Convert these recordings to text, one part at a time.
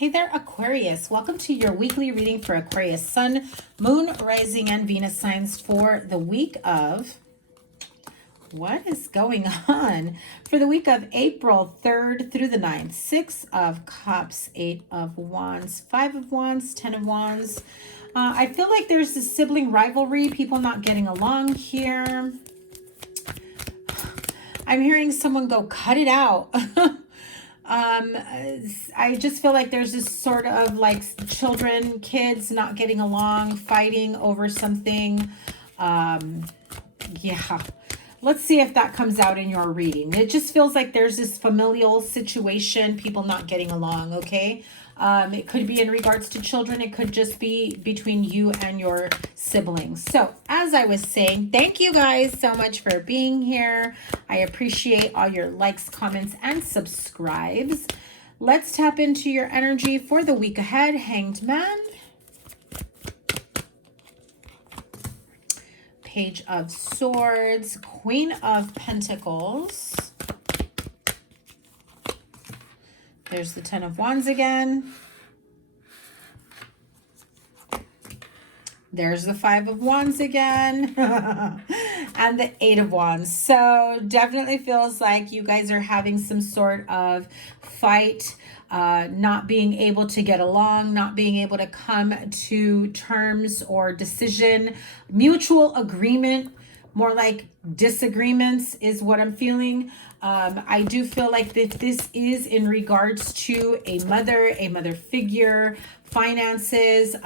Hey there, Aquarius. Welcome to your weekly reading for Aquarius Sun, Moon, Rising, and Venus signs for the week of... What is going on? For the week of April 3rd through the 9th. 6 of Cups, 8 of Wands, 5 of Wands, 10 of Wands. I feel like there's a sibling rivalry, people not getting along here. I'm hearing someone go, cut it out. I just feel like there's this sort of like children, kids not getting along, fighting over something. Yeah. Let's see if that comes out in your reading. It just feels like there's this familial situation, people not getting along, okay? It could be in regards to children. It could just be between you and your siblings. So, as I was saying, thank you guys so much for being here. I appreciate all your likes, comments, and subscribes. Let's tap into your energy for the week ahead. Hanged Man. Page of Swords. Queen of Pentacles. There's the 10 of Wands again. There's the 5 of Wands again. And the 8 of Wands. So definitely feels like you guys are having some sort of fight, not being able to get along, not being able to come to terms or decision, mutual agreement, more like disagreements is what I'm feeling. I do feel like that this is in regards to a mother figure, finances,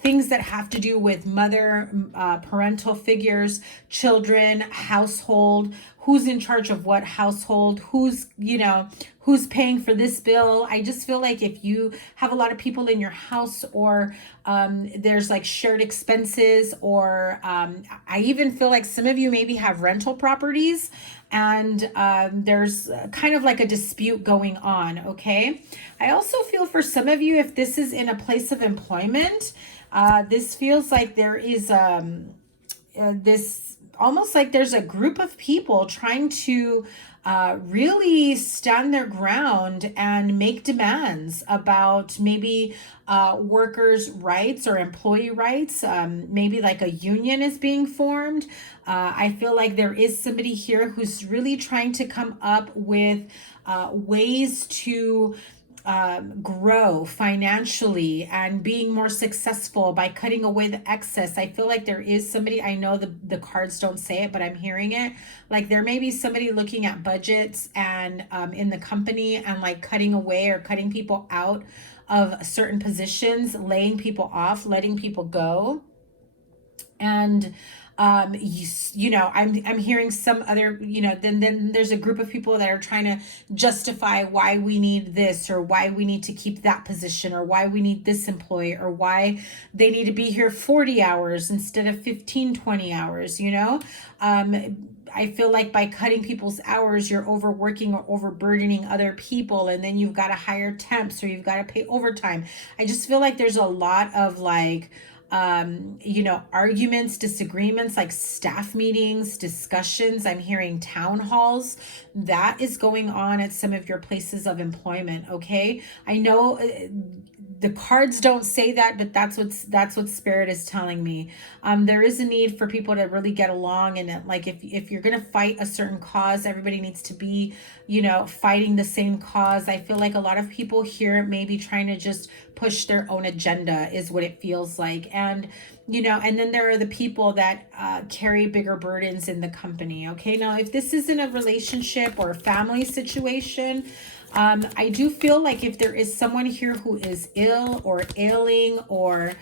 things that have to do with mother, parental figures, children, household, who's in charge of what household, who's, you know, who's paying for this bill. I just feel like if you have a lot of people in your house, or there's like shared expenses, or I even feel like some of you maybe have rental properties, and there's kind of like a dispute going on, okay? I also feel for some of you, if this is in a place of employment, this feels like there is this almost like there's a group of people trying to really stand their ground and make demands about maybe workers' rights or employee rights. Maybe like a union is being formed. I feel like there is somebody here who's really trying to come up with ways to grow financially and being more successful by cutting away the excess. I feel like there is somebody, I know the cards don't say it, but I'm hearing it. Like there may be somebody looking at budgets and in the company and like cutting away or cutting people out of certain positions, laying people off, letting people go. And you know, I'm hearing some other, you know, then there's a group of people that are trying to justify why we need this, or why we need to keep that position, or why we need this employee, or why they need to be here 40 hours instead of 15, 20 hours, you know? I feel like by cutting people's hours, you're overworking or overburdening other people, and then you've got to hire temps, or you've got to pay overtime. I just feel like there's a lot of like, you know, arguments, disagreements, like staff meetings, discussions. I'm hearing town halls. That is going on at some of your places of employment, okay? I know the cards don't say that, but that's what Spirit is telling me. There is a need for people to really get along, and like if you're gonna fight a certain cause, everybody needs to be, you know, fighting the same cause. I feel like a lot of people here may be trying to just push their own agenda, is what it feels like. And you know, and then there are the people that carry bigger burdens in the company, okay? Now, if this isn't a relationship or a family situation, I do feel like if there is someone here who is ill or ailing, or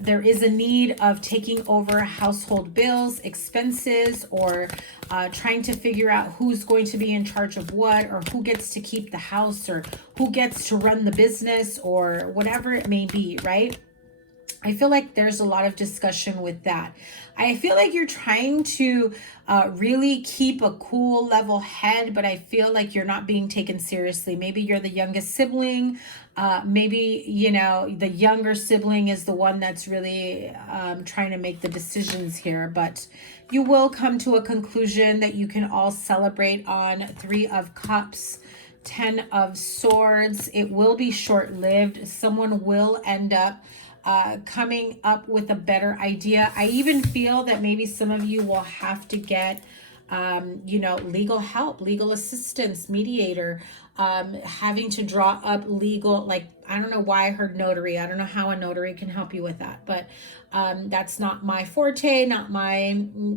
there is a need of taking over household bills, expenses, or trying to figure out who's going to be in charge of what, or who gets to keep the house, or who gets to run the business, or whatever it may be, right? I feel like there's a lot of discussion with that. I feel like you're trying to really keep a cool, level head, but I feel like you're not being taken seriously. Maybe you're the youngest sibling. Maybe, you know, the younger sibling is the one that's really trying to make the decisions here. But you will come to a conclusion that you can all celebrate on. 3 of Cups. Ten of Swords. It will be short-lived. Someone will end up coming up with a better idea. I even feel that maybe some of you will have to get you know, legal help, legal assistance, mediator, having to draw up legal, like, I don't know why I heard notary. I don't know how a notary can help you with that, but that's not my forte, not my,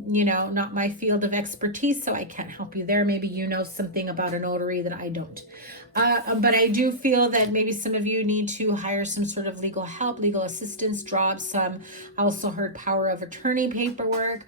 you know, not my field of expertise, so I can't help you there. Maybe you know something about a notary that I don't. But I do feel that maybe some of you need to hire some sort of legal help, legal assistance, draw up some, I also heard power of attorney paperwork.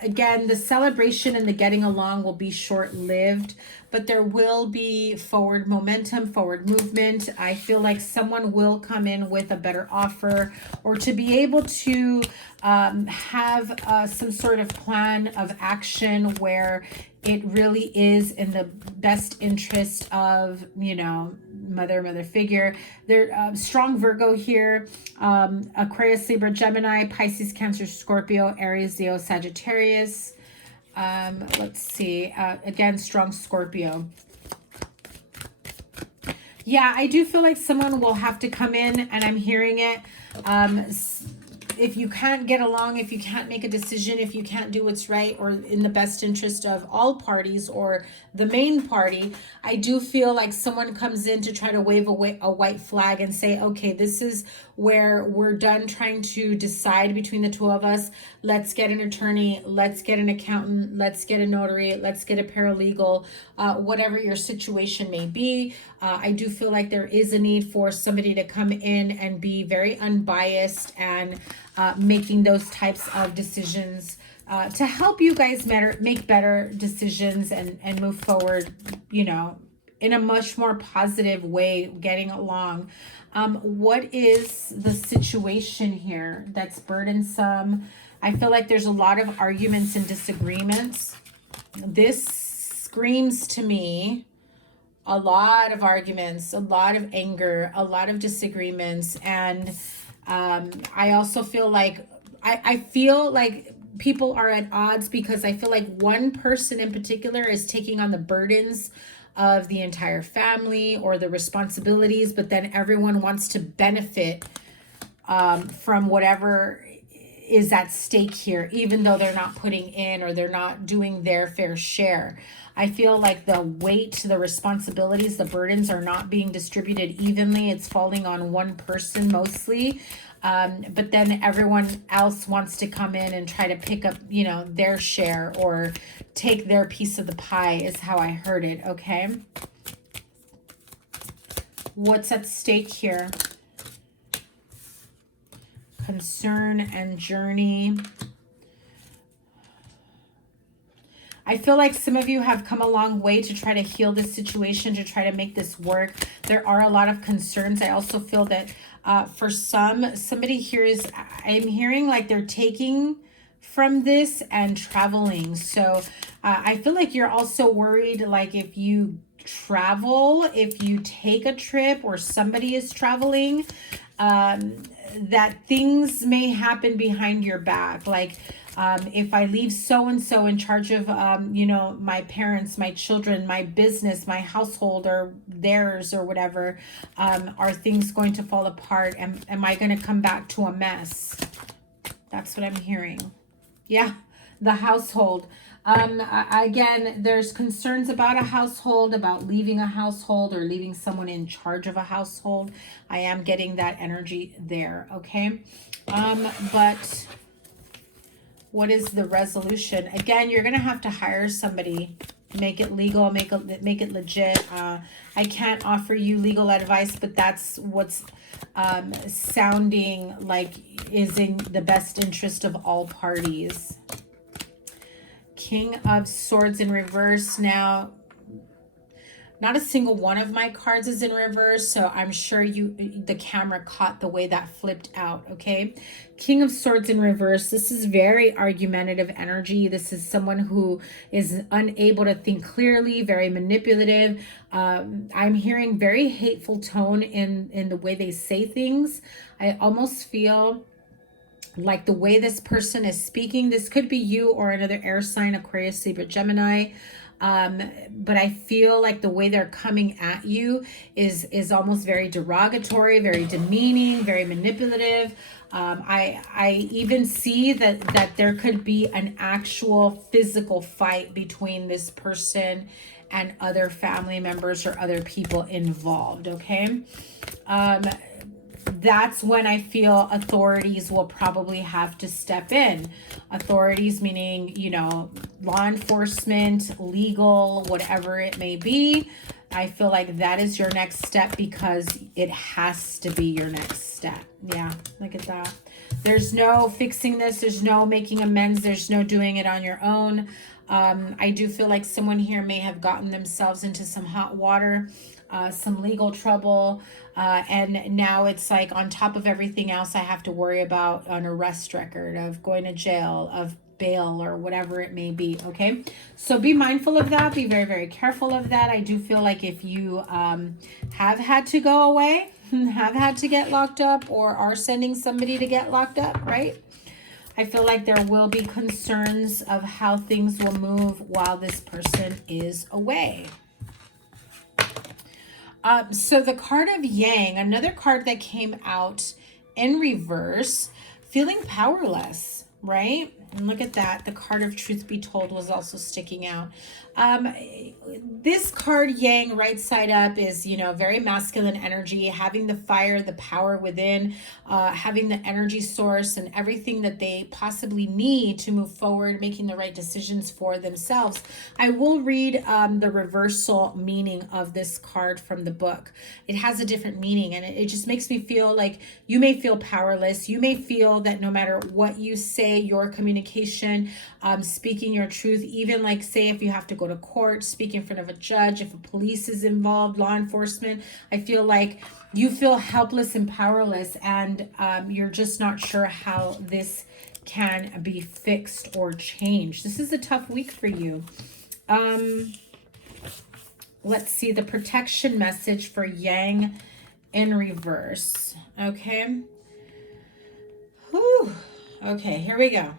Again, the celebration and the getting along will be short-lived, but there will be forward momentum, forward movement. I feel like someone will come in with a better offer, or to be able to have some sort of plan of action where it really is in the best interest of, you know, mother figure. There, strong Virgo here, Aquarius, Libra, Gemini, Pisces, Cancer, Scorpio, Aries, Leo, Sagittarius. Let's see, again, strong Scorpio. Yeah, I do feel like someone will have to come in, and I'm hearing it. If you can't get along, if you can't make a decision, if you can't do what's right or in the best interest of all parties or the main party, I do feel like someone comes in to try to wave a white flag and say, okay, this is where we're done trying to decide between the two of us. Let's get an attorney, let's get an accountant, let's get a notary, let's get a paralegal, whatever your situation may be. I do feel like there is a need for somebody to come in and be very unbiased and making those types of decisions to help you guys make better decisions and move forward, you know, in a much more positive way, getting along. What is the situation here that's burdensome? I feel like there's a lot of arguments and disagreements. This screams to me a lot of arguments, a lot of anger, a lot of disagreements. And I also feel like, I feel like people are at odds because I feel like one person in particular is taking on the burdens of the entire family or the responsibilities, but then everyone wants to benefit from whatever is at stake here, even though they're not putting in or they're not doing their fair share. I feel like the weight, the responsibilities, the burdens are not being distributed evenly. It's falling on one person mostly. But then everyone else wants to come in and try to pick up, you know, their share or take their piece of the pie is how I heard it, okay? What's at stake here? Concern and journey. I feel like some of you have come a long way to try to heal this situation, to try to make this work. There are a lot of concerns. I also feel that for somebody here is, I'm hearing like they're taking from this and traveling. So I feel like you're also worried, like if you travel, if you take a trip or somebody is traveling, that things may happen behind your back. Like if I leave so-and-so in charge of, you know, my parents, my children, my business, my household, or theirs or whatever, are things going to fall apart? Am I going to come back to a mess? That's what I'm hearing. Yeah, the household. Again, there's concerns about a household, about leaving a household or leaving someone in charge of a household. I am getting that energy there, okay? But what is the resolution? Again, you're going to have to hire somebody, make it legal, make it legit. I can't offer you legal advice, but that's what's sounding like is in the best interest of all parties. King of Swords in reverse. Now, not a single one of my cards is in reverse, so I'm sure the camera caught the way that flipped out, okay? King of Swords in reverse. This is very argumentative energy. This is someone who is unable to think clearly, very manipulative. I'm hearing very hateful tone in the way they say things. I almost feel like the way this person is speaking, this could be you or another air sign, Aquarius, Libra, Gemini. But I feel like the way they're coming at you is almost very derogatory, very demeaning, very manipulative. I even see that there could be an actual physical fight between this person and other family members or other people involved, okay? That's when I feel authorities will probably have to step in. Authorities meaning, you know, law enforcement, legal, whatever it may be. I feel like that is your next step because it has to be your next step. Yeah, look at that. There's no fixing this. There's no making amends. There's no doing it on your own. I do feel like someone here may have gotten themselves into some hot water, some legal trouble, and now it's like on top of everything else, I have to worry about an arrest record, of going to jail, of bail, or whatever it may be. Okay, so be mindful of that. Be very, very careful of that. I do feel like if you have had to go away, have had to get locked up, or are sending somebody to get locked up, right? I feel like there will be concerns of how things will move while this person is away. So the card of Yang, another card that came out in reverse, feeling powerless, right? And look at that. The card of Truth Be Told was also sticking out. This card, Yang, right side up, is, you know, very masculine energy, having the fire, the power within, having the energy source and everything that they possibly need to move forward, making the right decisions for themselves. I will read the reversal meaning of this card from the book. It has a different meaning, and it just makes me feel like you may feel powerless. You may feel that no matter what you say, your communication, speaking your truth, even like say if you have to go to court, speak in front of a judge, if a police is involved, law enforcement, I feel like you feel helpless and powerless, and you're just not sure how this can be fixed or changed. This is a tough week for you. Let's see the protection message for Yang in reverse. Okay. Whew. Okay, here we go.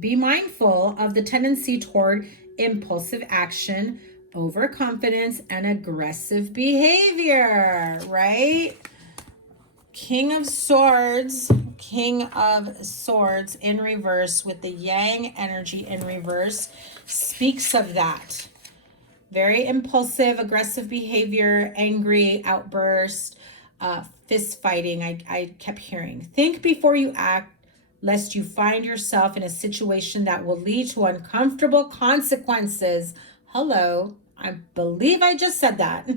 Be mindful of the tendency toward impulsive action, overconfidence, and aggressive behavior, right? King of Swords in reverse with the Yang energy in reverse speaks of that. Very impulsive, aggressive behavior, angry outburst, fist fighting. I kept hearing. Think before you act, lest you find yourself in a situation that will lead to uncomfortable consequences. Hello, I believe I just said that.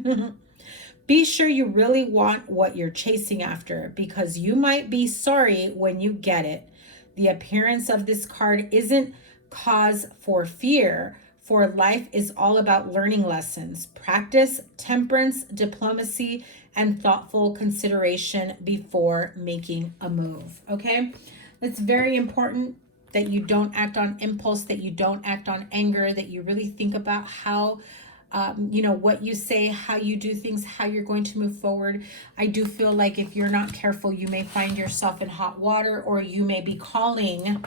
Be sure you really want what you're chasing after, because you might be sorry when you get it. The appearance of this card isn't cause for fear, for life is all about learning lessons, practice, temperance, diplomacy, and thoughtful consideration before making a move. Okay? It's very important that you don't act on impulse, that you don't act on anger, that you really think about how, you know, what you say, how you do things, how you're going to move forward. I do feel like if you're not careful, you may find yourself in hot water, or you may be calling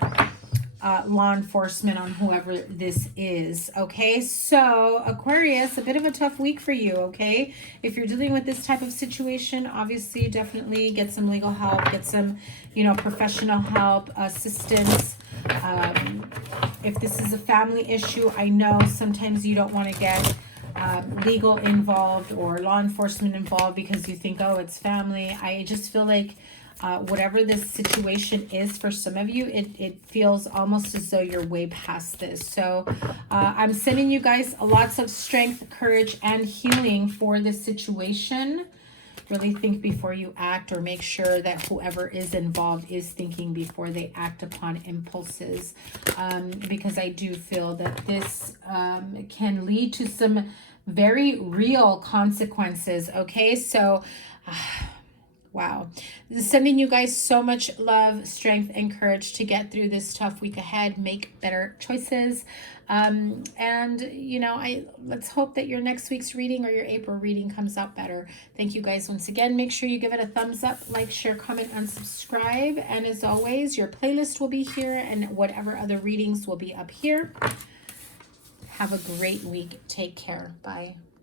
law enforcement on whoever this is. Okay, so Aquarius, a bit of a tough week for you. Okay, if you're dealing with this type of situation, obviously definitely get some legal help, get some, you know, professional help, assistance. If this is a family issue, I know sometimes you don't want to get legal involved or law enforcement involved because you think, oh, it's family. I just feel like whatever this situation is for some of you, it feels almost as though you're way past this. So I'm sending you guys lots of strength, courage, and healing for this situation. Really think before you act, or make sure that whoever is involved is thinking before they act upon impulses, because I do feel that this can lead to some very real consequences. Okay, so wow. Sending you guys so much love, strength, and courage to get through this tough week ahead. Make better choices. And, you know, let's hope that your next week's reading or your April reading comes out better. Thank you guys once again. Make sure you give it a thumbs up, like, share, comment, and subscribe. And as always, your playlist will be here, and whatever other readings will be up here. Have a great week. Take care. Bye.